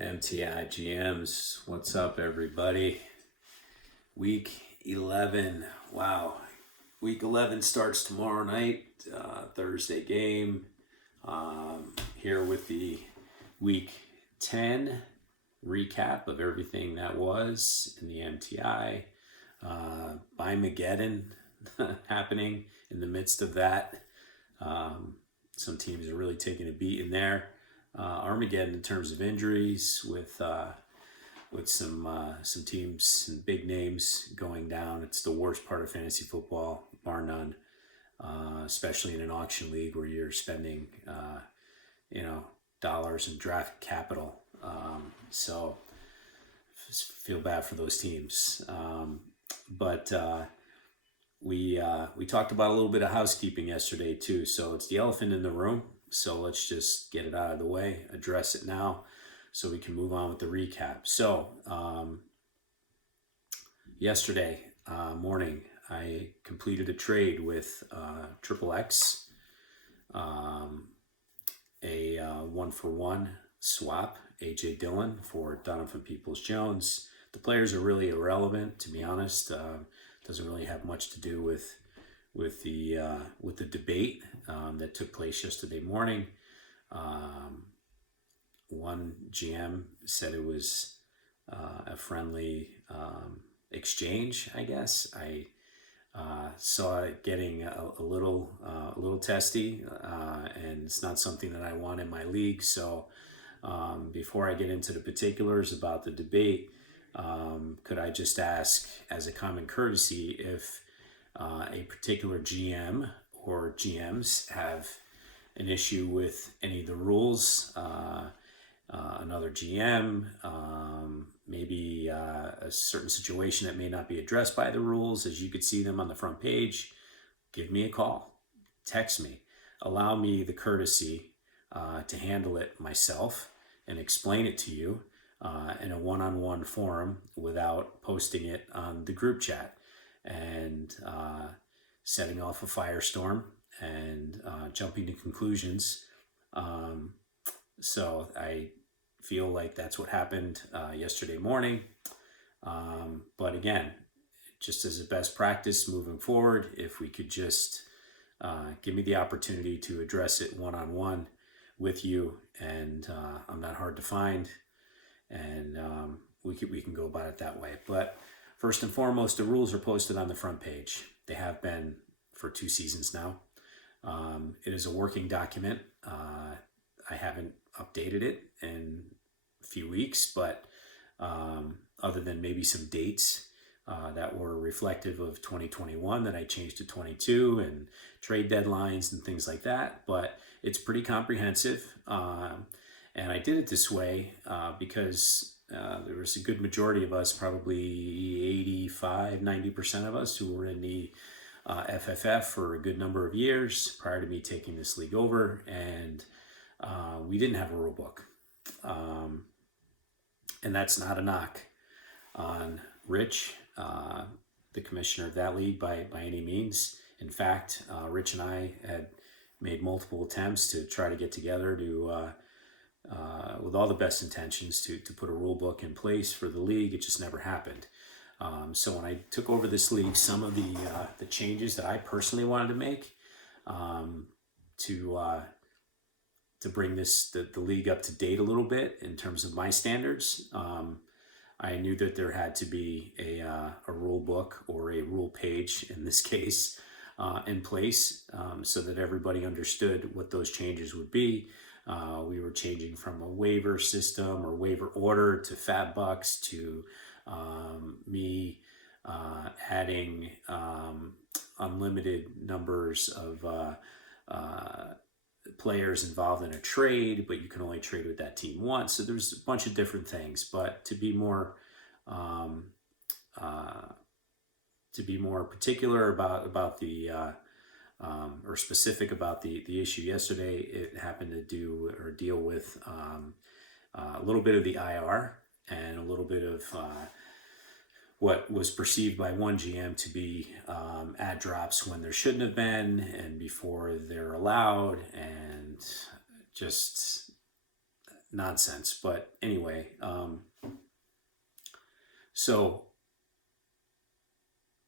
MTI GMs, what's up, everybody? Week 11. Wow. Week 11 starts tomorrow night, Thursday game. Here with the Week 10 recap of everything that was in the MTI. By Mageddon happening in the midst of that. Some teams are really taking a beat in there. Armageddon in terms of injuries with some teams and big names going down. It's the worst part of fantasy football, bar none. Especially in an auction league where you're spending dollars in draft capital. So feel bad for those teams. But we talked about a little bit of housekeeping yesterday too. So it's the elephant in the room. So let's just get it out of the way, address it now, so we can move on with the recap. So yesterday morning, I completed a trade with Triple X, a 1-for-1 swap, A.J. Dillon for Donovan Peoples-Jones. The players are really irrelevant, to be honest. Doesn't really have much to do with the debate that took place yesterday morning. One GM said it was a friendly exchange. I guess I saw it getting a little testy, and it's not something that I want in my league. So before I get into the particulars about the debate, could I just ask, as a common courtesy, if a particular GM or GMs have an issue with any of the rules, another GM, maybe a certain situation that may not be addressed by the rules as you could see them on the front page, give me a call, text me, allow me the courtesy to handle it myself and explain it to you in a one-on-one forum without posting it on the group chat and setting off a firestorm and jumping to conclusions. So I feel like that's what happened yesterday morning. But again, just as a best practice moving forward, if we could just give me the opportunity to address it one-on-one with you, and I'm not hard to find, and we can go about it that way. But first and foremost, the rules are posted on the front page. They have been for 2 seasons now. It is a working document. I haven't updated it in a few weeks, but other than maybe some dates that were reflective of 2021 that I changed to 22 and trade deadlines and things like that. But it's pretty comprehensive. And I did it this way because there was a good majority of us, probably 85-90% of us, who were in the FFF for a good number of years prior to me taking this league over, and we didn't have a rule book. And that's not a knock on Rich, the commissioner of that league, by any means. In fact, Rich and I had made multiple attempts to try to get together to with all the best intentions to put a rule book in place for the league. It just never happened. So when I took over this league, some of the changes that I personally wanted to make to bring the league up to date a little bit in terms of my standards, I knew that there had to be a rule book or a rule page in this case in place, so that everybody understood what those changes would be. We were changing from a waiver system or waiver order to fat bucks to me adding unlimited numbers of players involved in a trade, but you can only trade with that team once. So there's a bunch of different things, but to be more particular about the or specific about the issue yesterday, it happened to deal with a little bit of the IR and a little bit of what was perceived by one GM to be ad drops when there shouldn't have been and before they're allowed, and just nonsense. But anyway, so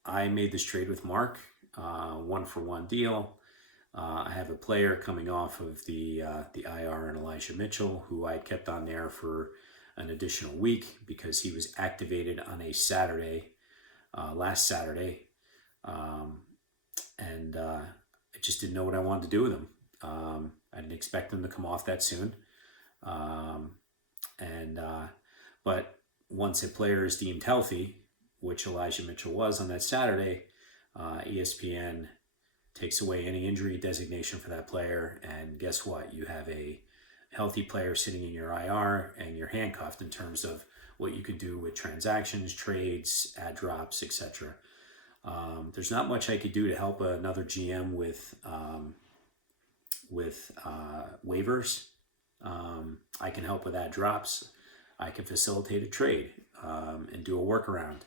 I made this trade with Mark, 1-for-1 deal. I have a player coming off of the IR and Elijah Mitchell, who I kept on there for an additional week because he was activated on a Saturday, last Saturday, and I just didn't know what I wanted to do with him. I didn't expect him to come off that soon, but once a player is deemed healthy, which Elijah Mitchell was on that Saturday, ESPN takes away any injury designation for that player, and guess what? You have a healthy player sitting in your IR, and you're handcuffed in terms of what you can do with transactions, trades, ad drops, etc. There's not much I could do to help another GM with waivers. I can help with ad drops. I can facilitate a trade and do a workaround.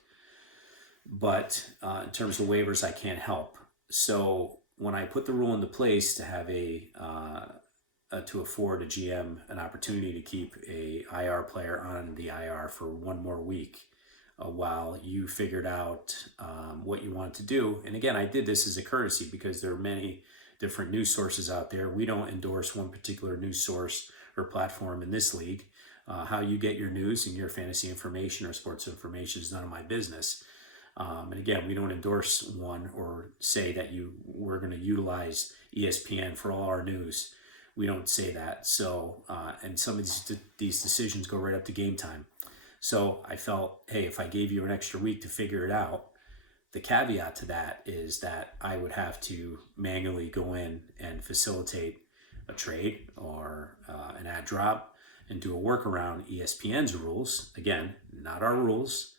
But in terms of waivers, I can't help. So when I put the rule into place to have to afford a GM an opportunity to keep a IR player on the IR for one more week while you figured out what you wanted to do. And again, I did this as a courtesy because there are many different news sources out there. We don't endorse one particular news source or platform in this league. How you get your news and your fantasy information or sports information is none of my business. And again, we don't endorse one or say that we're going to utilize ESPN for all our news. We don't say that. So, and some of these decisions go right up to game time. So I felt, hey, if I gave you an extra week to figure it out, the caveat to that is that I would have to manually go in and facilitate a trade or an ad drop and do a workaround ESPN's rules. Again, not our rules.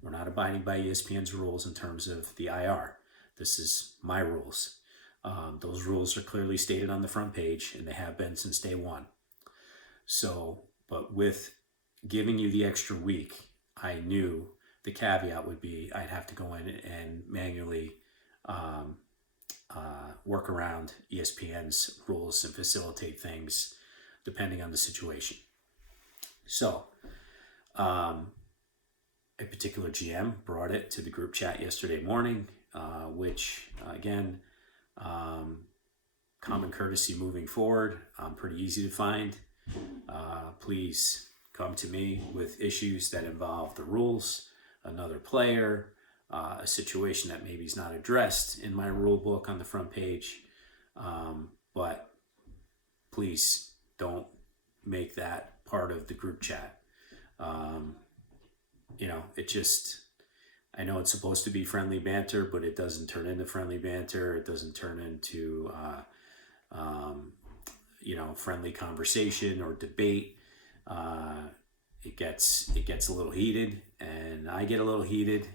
We're not abiding by ESPN's rules in terms of the IR. This is my rules. Those rules are clearly stated on the front page, and they have been since day one. So, but with giving you the extra week, I knew the caveat would be I'd have to go in and manually work around ESPN's rules and facilitate things depending on the situation. So, a particular GM brought it to the group chat yesterday morning, which again, common courtesy moving forward, pretty easy to find. Please come to me with issues that involve the rules, another player, a situation that maybe is not addressed in my rule book on the front page. But please don't make that part of the group chat. I know it's supposed to be friendly banter, but it doesn't turn into friendly banter. It doesn't turn into, friendly conversation or debate. It gets a little heated, and I get a little heated.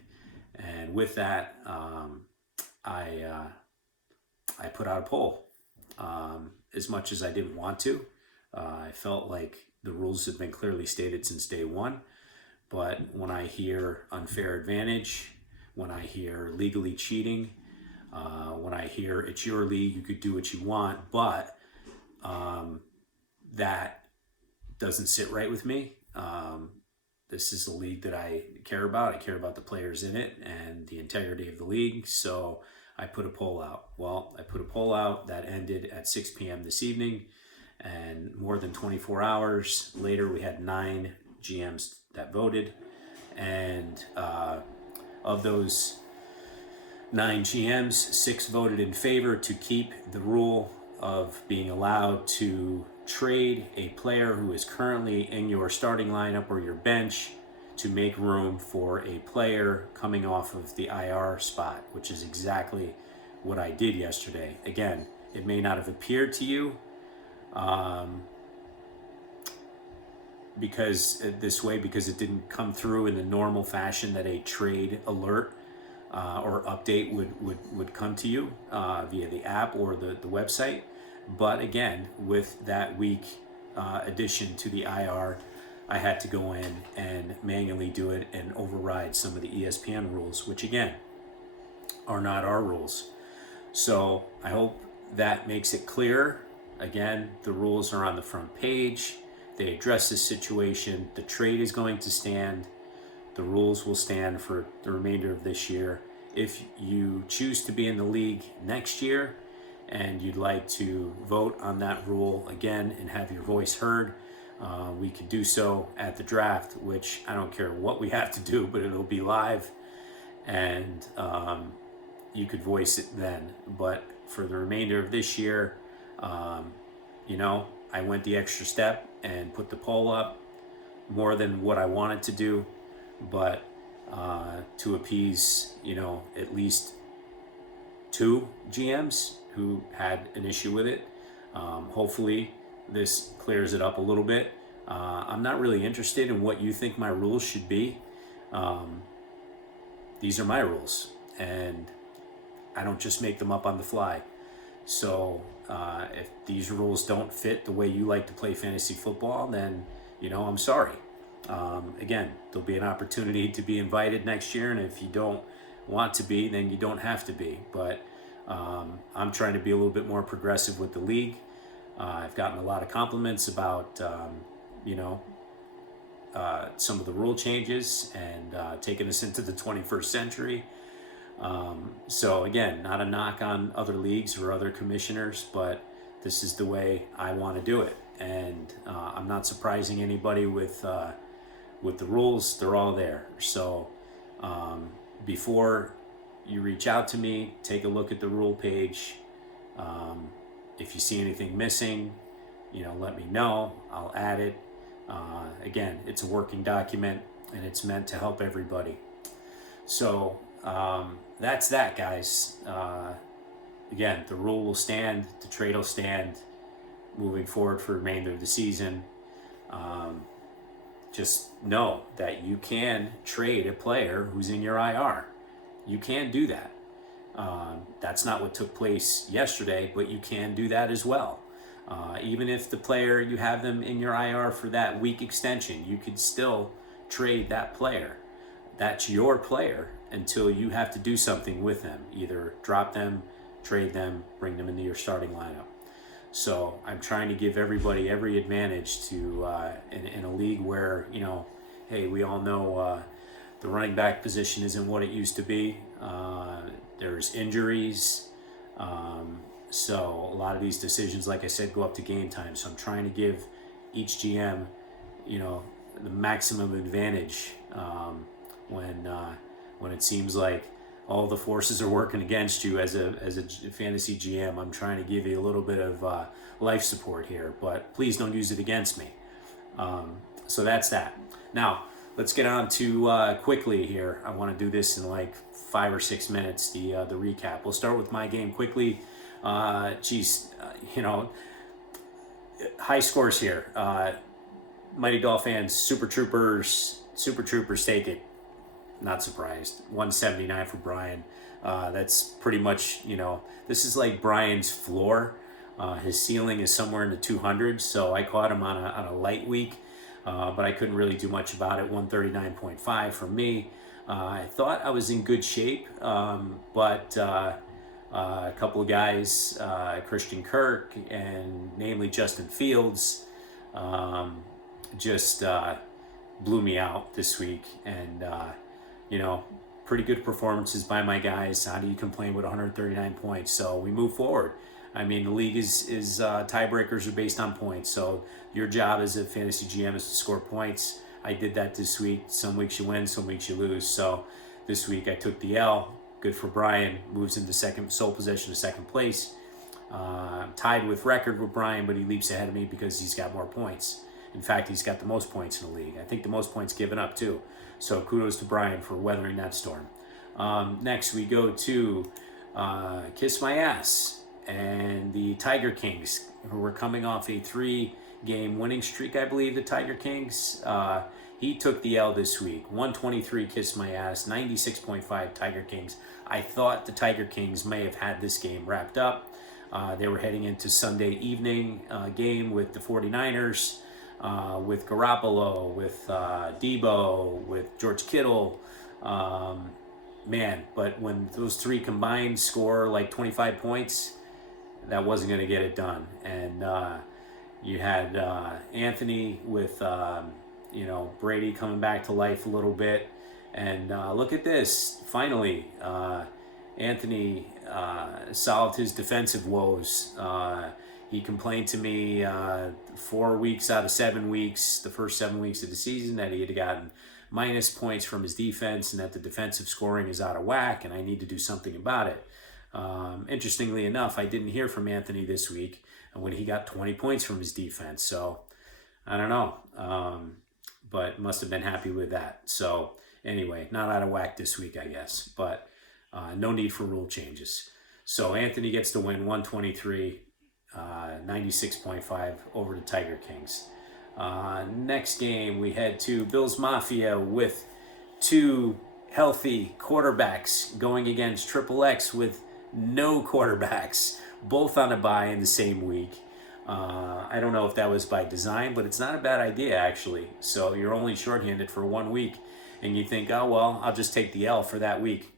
And with that, I put out a poll. As much as I didn't want to, I felt like the rules have been clearly stated since day one. But when I hear unfair advantage, when I hear legally cheating, when I hear it's your league, you could do what you want, but that doesn't sit right with me. This is a league that I care about. I care about the players in it and the integrity of the league. So I put a poll out. Well, I put a poll out that ended at 6 p.m. this evening, and more than 24 hours later, we had 9 GMs that voted, and of those 9 GMs, 6 voted in favor to keep the rule of being allowed to trade a player who is currently in your starting lineup or your bench to make room for a player coming off of the IR spot, which is exactly what I did yesterday. Again, it may not have appeared to you because it didn't come through in the normal fashion that a trade alert or update would come to you via the app or the website. But again, with that week addition to the IR, I had to go in and manually do it and override some of the ESPN rules, which again are not our rules. So I hope that makes it clear. Again, the rules are on the front page. they address this situation. The trade is going to stand. The rules will stand for the remainder of this year. If you choose to be in the league next year and you'd like to vote on that rule again and have your voice heard, we could do so at the draft, which I don't care what we have to do, but it'll be live, and you could voice it then. But for the remainder of this year, I went the extra step and put the poll up more than what I wanted to do, but to appease, at least 2 GMs who had an issue with it. Hopefully this clears it up a little bit. I'm not really interested in what you think my rules should be. These are my rules, and I don't just make them up on the fly. So if these rules don't fit the way you like to play fantasy football, then, I'm sorry. Again, there'll be an opportunity to be invited next year, and if you don't want to be, then you don't have to be. But I'm trying to be a little bit more progressive with the league. I've gotten a lot of compliments about, some of the rule changes and taking us into the 21st century. So again, not a knock on other leagues or other commissioners, but this is the way I want to do it. And I'm not surprising anybody with the rules. They're all there. So before you reach out to me, take a look at the rule page. If you see anything missing, let me know. I'll add it. Again, it's a working document, and it's meant to help everybody. So that's that, guys. Again, the rule will stand. The trade will stand moving forward for the remainder of the season. Just know that you can trade a player who's in your IR. You can do that. That's not what took place yesterday, but you can do that as well. Even if the player, you have them in your IR for that week extension, you could still trade that player. That's your player until you have to do something with them. Either drop them, trade them, bring them into your starting lineup. So I'm trying to give everybody every advantage to in a league where, hey, we all know the running back position isn't what it used to be. There's injuries. So a lot of these decisions, like I said, go up to game time. So I'm trying to give each GM, the maximum advantage when it seems like all the forces are working against you as a fantasy GM. I'm trying to give you a little bit of life support here, but please don't use it against me. So that's that. Now let's get on to quickly here. I want to do this in like 5 or 6 minutes. The recap. We'll start with my game quickly. High scores here. Mighty Dolphins, Super Troopers take it. Not surprised. 179 for Brian. That's pretty much, this is like Brian's floor. His ceiling is somewhere in the 200s, so I caught him on a light week, but I couldn't really do much about it. 139.5 for me. I thought I was in good shape, but a couple of guys, Christian Kirk and namely Justin Fields, just blew me out this week. And pretty good performances by my guys. How do you complain with 139 points? So we move forward. I mean, the league is tiebreakers are based on points. So your job as a fantasy GM is to score points. I did that this week. Some weeks you win, some weeks you lose. So this week I took the L. Good for Brian. Moves into sole possession of second place. Tied with record with Brian, but he leaps ahead of me because he's got more points. In fact, he's got the most points in the league. I think the most points given up too. So kudos to Brian for weathering that storm. Next we go to Kiss My Ass and the Tiger Kings, who were coming off a 3-game winning streak, I believe, the Tiger Kings. He took the L this week. 123 Kiss My Ass, 96.5 Tiger Kings. I thought the Tiger Kings may have had this game wrapped up. They were heading into Sunday evening game with the 49ers. With Garoppolo, with Debo, with George Kittle, but when those three combined score like 25 points, that wasn't going to get it done. And, You had Anthony with Brady coming back to life a little bit, and look at this. Finally, Anthony solved his defensive woes. He complained to me 4 weeks out of 7 weeks, the first 7 weeks of the season, that he had gotten minus points from his defense and that the defensive scoring is out of whack, and I need to do something about it. Interestingly enough, I didn't hear from Anthony this week when he got 20 points from his defense. So I don't know, but must have been happy with that. So anyway, not out of whack this week, I guess, but no need for rule changes. So Anthony gets to win 123, 96.5 over the Tiger Kings. Next game, we head to Bills Mafia with 2 healthy quarterbacks going against Triple X with no quarterbacks, both on a bye in the same week. I don't know if that was by design, but it's not a bad idea, actually. So you're only shorthanded for 1 week, and you think, oh, well, I'll just take the L for that week.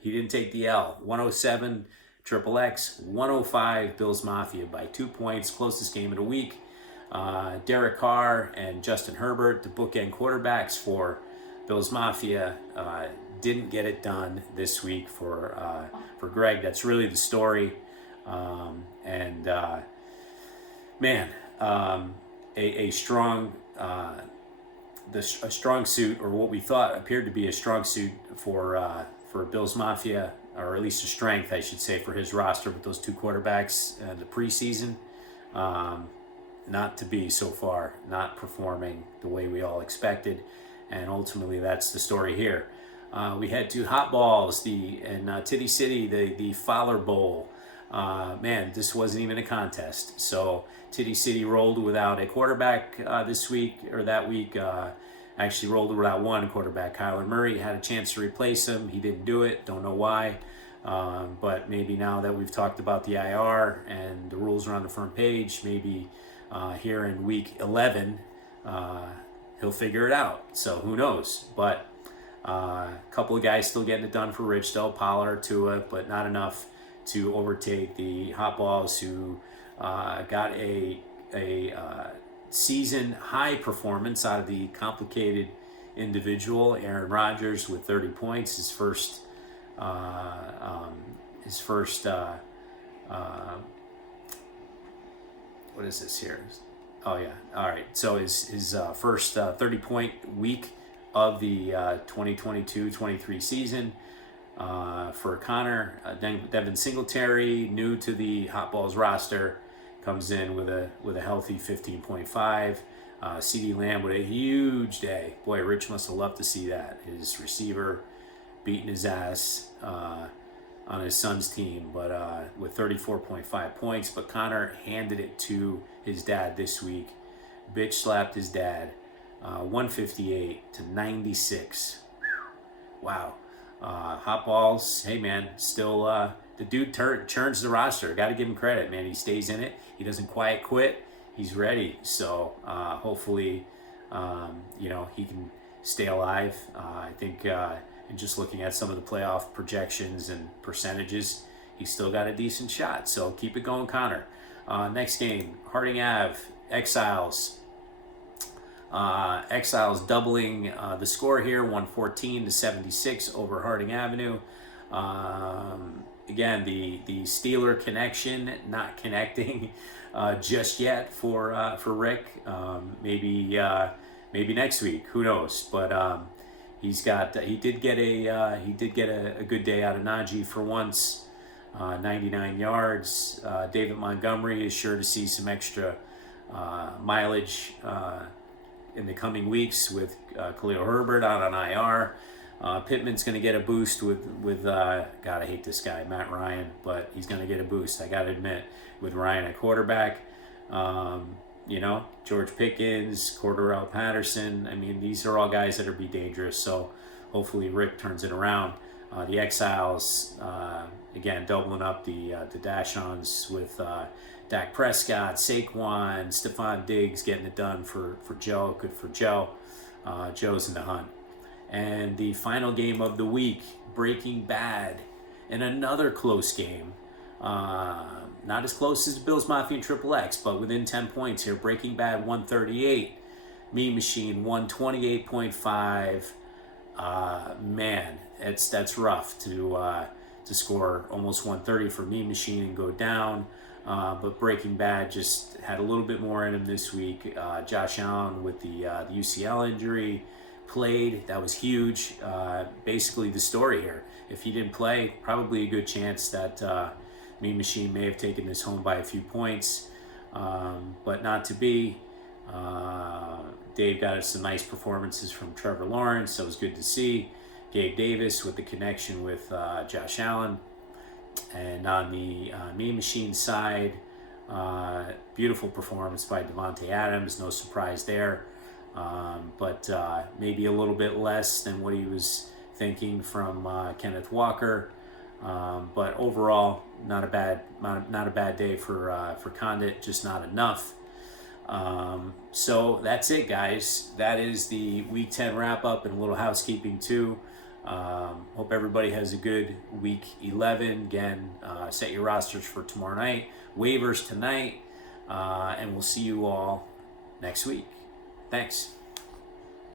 He didn't take the L. 107 Triple X, 105 Bills Mafia by 2 points, closest game of the week. Derek Carr and Justin Herbert, the bookend quarterbacks for Bills Mafia, didn't get it done this week for Greg. That's really the story. A strong a strong suit, or what we thought appeared to be a strong suit for Bills Mafia, or at least a strength, I should say, for his roster with those 2 quarterbacks in the preseason. Not to be so far, not performing the way we all expected, and ultimately that's the story here. We head to Hot Balls, in Titty City, the Fowler Bowl. This wasn't even a contest. So Titty City rolled without a quarterback this week, or that week. Actually rolled without 1 quarterback. Kyler Murray had a chance to replace him. He didn't do it. Don't know why. But maybe now that we've talked about the IR and the rules are on the front page, maybe here in week 11, he'll figure it out. So who knows? But a couple of guys still getting it done for Rich, though. Pollard, Tua, but not enough to overtake the Hot Balls, who got a season high performance out of the complicated individual, Aaron Rodgers, with 30 points, his first what is this here? Oh yeah, all right. So his first 30-point week of the 2022-23 season. For Connor, Devin Singletary, new to the Hot Balls roster, comes in with a healthy 15.5. CeeDee Lamb with a huge day. Boy, Rich must have loved to see that. His receiver beating his ass on his son's team, but with 34.5 points. But Connor handed it to his dad this week. Bitch slapped his dad, 158 to 96. Wow. Hot Balls, hey man, still the dude churns the roster. Got to give him credit, man. He stays in it. He doesn't quiet quit. He's ready. So hopefully, he can stay alive. I think, and just looking at some of the playoff projections and percentages, he's still got a decent shot. So keep it going, Connor. Next game, Harding Ave, Exiles. Exiles doubling the score here, 114 to 76 over Harding Avenue. Again, the Steeler connection not connecting just yet for Rick. Maybe next week, who knows? But he did get a good day out of Najee for once. 99 yards. David Montgomery is sure to see some extra mileage in the coming weeks with Khalil Herbert out on IR. Pittman's going to get a boost with God, I hate this guy, Matt Ryan, but he's going to get a boost, I got to admit, with Ryan at quarterback. George Pickens, Cordarrelle Patterson. I mean, these are all guys that are be dangerous. So hopefully Rick turns it around. The Exiles, again, doubling up the Dash-Ons with Dak Prescott, Saquon, Stephon Diggs getting it done for Joe. Good for Joe. Joe's in the hunt. And the final game of the week, Breaking Bad, in another close game. Not as close as Bills Mafia and Triple X, but within 10 points here. Breaking Bad 138, Mean Machine 128.5. Man, that's rough to score almost 130 for Mean Machine and go down. But Breaking Bad just had a little bit more in him this week. Josh Allen with the UCL injury played. That was huge. Basically the story here. If he didn't play, probably a good chance that Mean Machine may have taken this home by a few points. But not to be. Dave got us some nice performances from Trevor Lawrence. That was good to see. Gabe Davis with the connection with Josh Allen. And on the Mean Machine side, beautiful performance by Devontae Adams. No surprise there. But maybe a little bit less than what he was thinking from Kenneth Walker. But overall, not a bad day for Condit. Just not enough. So that's it, guys. That is the Week 10 wrap up and a little housekeeping too. Hope everybody has a good Week 11. Again, set your rosters for tomorrow night. Waivers tonight. And we'll see you all next week. Thanks.